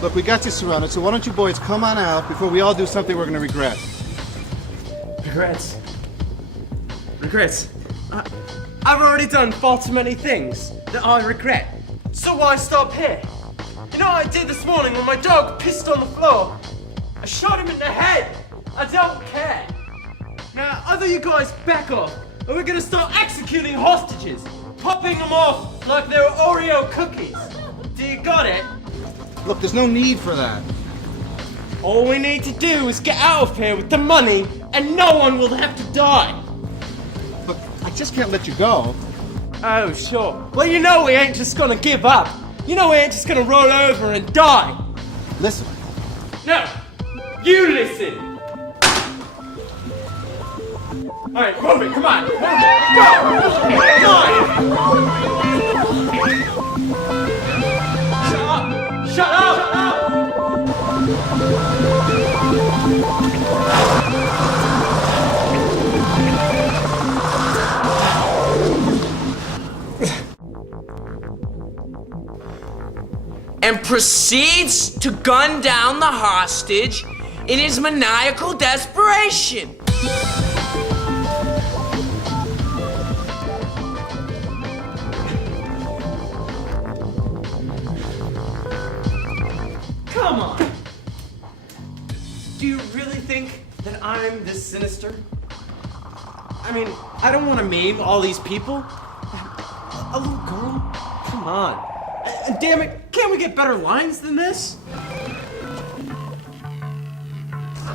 Look, we got you surrounded, so why don't you boys come on out before we all do something we're gonna regret. Regrets. I've already done far too many things that I regret. So why stop here? You know what I did this morning when my dog pissed on the floor? I shot him in the head. I don't care. Now, either you guys back off, or we're gonna start executing hostages, popping them off like they were Oreo cookies. Do you got it? Look, there's no need for that. All we need to do is get out of here with the money, and no one will have to die. Look, I just can't let you go. Oh, sure. Well, you know we ain't just gonna give up. You know we ain't just gonna roll over and die. Listen. No, you listen. All right, move it, come on. Move it, go. Come on. Shut up. And proceeds to gun down the hostage in his maniacal desperation. Come on. Do you really think that I'm this sinister? I mean, I don't want to maim all these people. A little girl? Come on. Damn it, can't we get better lines than this?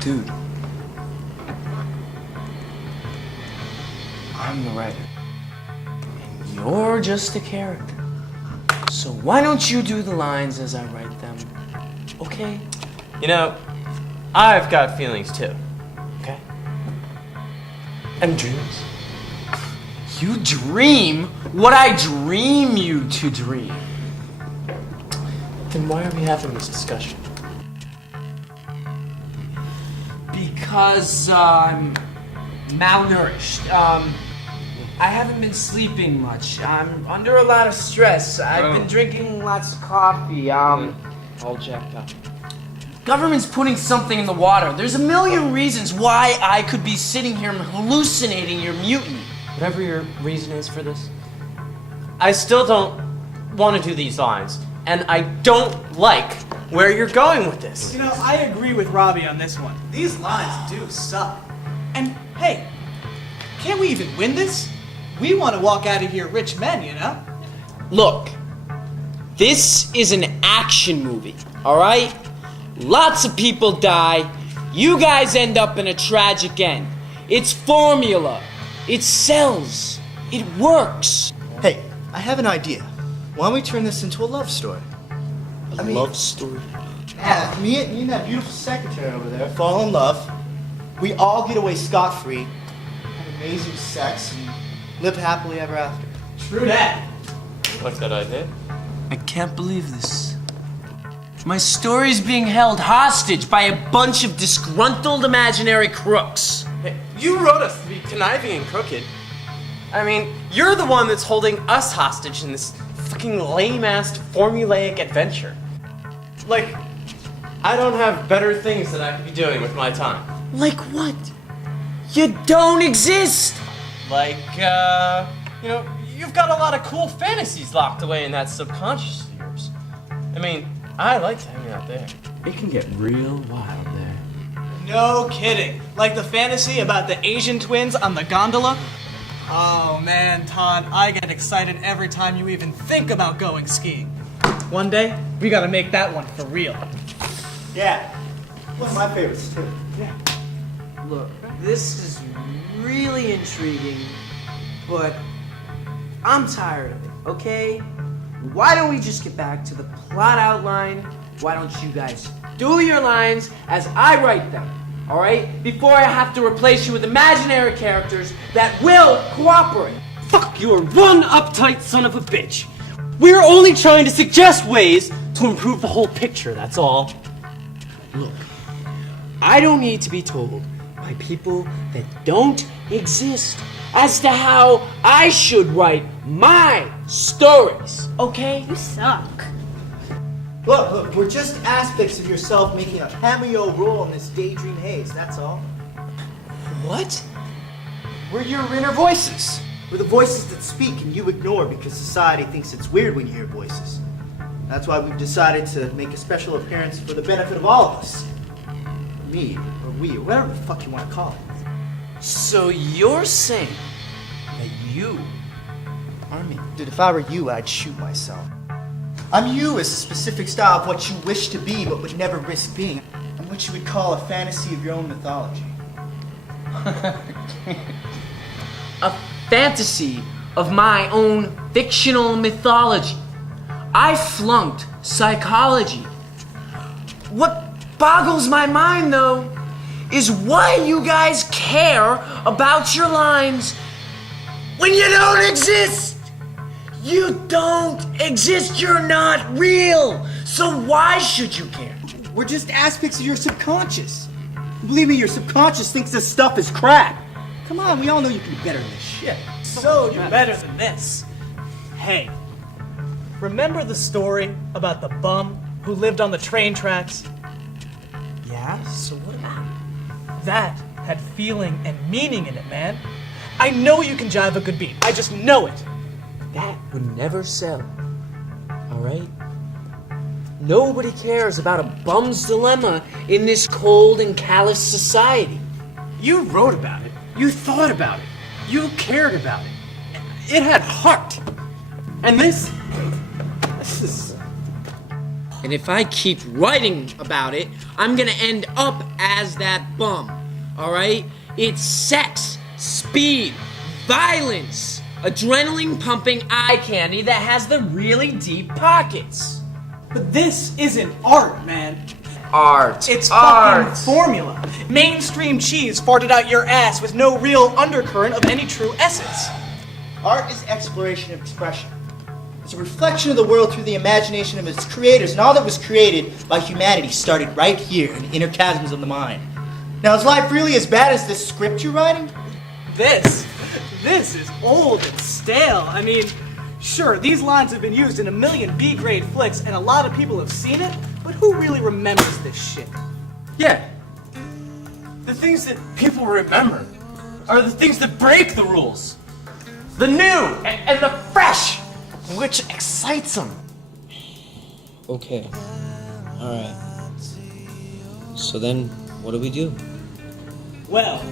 Dude, I'm the writer, and you're just a character. So why don't you do the lines as I write them, okay? You know, I've got feelings too, okay? And dreams. You dream what I dream you to dream. Then why are we having this discussion? Because I'm malnourished. I haven't been sleeping much. I'm under a lot of stress. I've been drinking lots of coffee. All jacked up. Government's putting something in the water. There's a million reasons why I could be sitting here hallucinating your mutiny. Whatever your reason is for this, I still don't want to do these lines. And I don't like where you're going with this. You know, I agree with Robbie on this one. These lines do suck. And hey, can't we even win this? We want to walk out of here rich men, you know? Look, this is an action movie, all right? Lots of people die. You guys end up in a tragic end. It's formula. It sells. It works. Hey, I have an idea. Why don't we turn this into a love story? A love story? Yeah, me and that beautiful secretary over there fall in love. We all get away scot-free, have amazing sex, and live happily ever after. True that. Like that idea? I can't believe this. My story's being held hostage by a bunch of disgruntled imaginary crooks. Hey, you wrote us to be conniving and crooked. I mean, you're the one that's holding us hostage in this fucking lame-ass formulaic adventure. Like, I don't have better things that I could be doing with my time. Like what? You don't exist! Like, you know, you've got a lot of cool fantasies locked away in that subconscious of yours. I mean, I like to hang out there. It can get real wild there. No kidding. Like the fantasy about the Asian twins on the gondola? Oh man, Ton, I get excited every time you even think about going skiing. One day, we gotta make that one for real. Yeah, one of my favorites too. Look, this is really intriguing, but I'm tired of it, okay? Why don't we just get back to the plot outline? Why don't you guys do your lines as I write them, all right? Before I have to replace you with imaginary characters that will cooperate. Fuck, you are one uptight son of a bitch. We're only trying to suggest ways to improve the whole picture, that's all. Look, I don't need to be told by people that don't exist as to how I should write my stories, okay? You suck. Look, we're just aspects of yourself making a cameo role in this daydream haze, that's all. What? We're your inner voices. We're the voices that speak and you ignore because society thinks it's weird when you hear voices. That's why we've decided to make a special appearance for the benefit of all of us. Me, or we, or whatever the fuck you want to call it. So you're saying that you are me? Dude, if I were you, I'd shoot myself. I'm you as a specific style of what you wish to be but would never risk being. I'm what you would call a fantasy of your own mythology. A fantasy of my own fictional mythology. I flunked psychology. What boggles my mind, though, is why you guys care about your lines when you don't exist. You don't exist. You're not real. So why should you care? We're just aspects of your subconscious. Believe me, your subconscious thinks this stuff is crap. Come on, we all know you can be better than this shit. So you're better than this. Hey, remember the story about the bum who lived on the train tracks? Yeah, so what about it? That had feeling and meaning in it, man. I know you can jive a good beat. I just know it. That would never sell. Alright? Nobody cares about a bum's dilemma in this cold and callous society. You wrote about it. You thought about it. You cared about it. It had heart. And this is... And if I keep writing about it, I'm gonna end up as that bum. Alright? It's sex, speed, violence, adrenaline pumping eye candy that has the really deep pockets. But this isn't art, man. Art. It's art. fucking formula. Mainstream cheese farted out your ass with no real undercurrent of any true essence. Art is exploration of expression. It's a reflection of the world through the imagination of its creators, and all that was created by humanity started right here in the inner chasms of the mind. Now, is life really as bad as this script you're writing? This is old and stale. I mean, sure, these lines have been used in a million B-grade flicks, and a lot of people have seen it, but who really remembers this shit? Yeah. The things that people remember are the things that break the rules. The new and the fresh, which excites them. Okay. Alright. So then, what do we do? Well,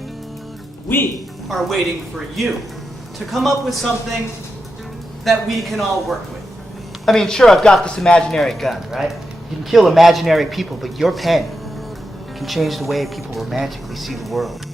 we are waiting for you to come up with something that we can all work with. I mean, sure, I've got this imaginary gun, right? You can kill imaginary people, but your pen can change the way people romantically see the world.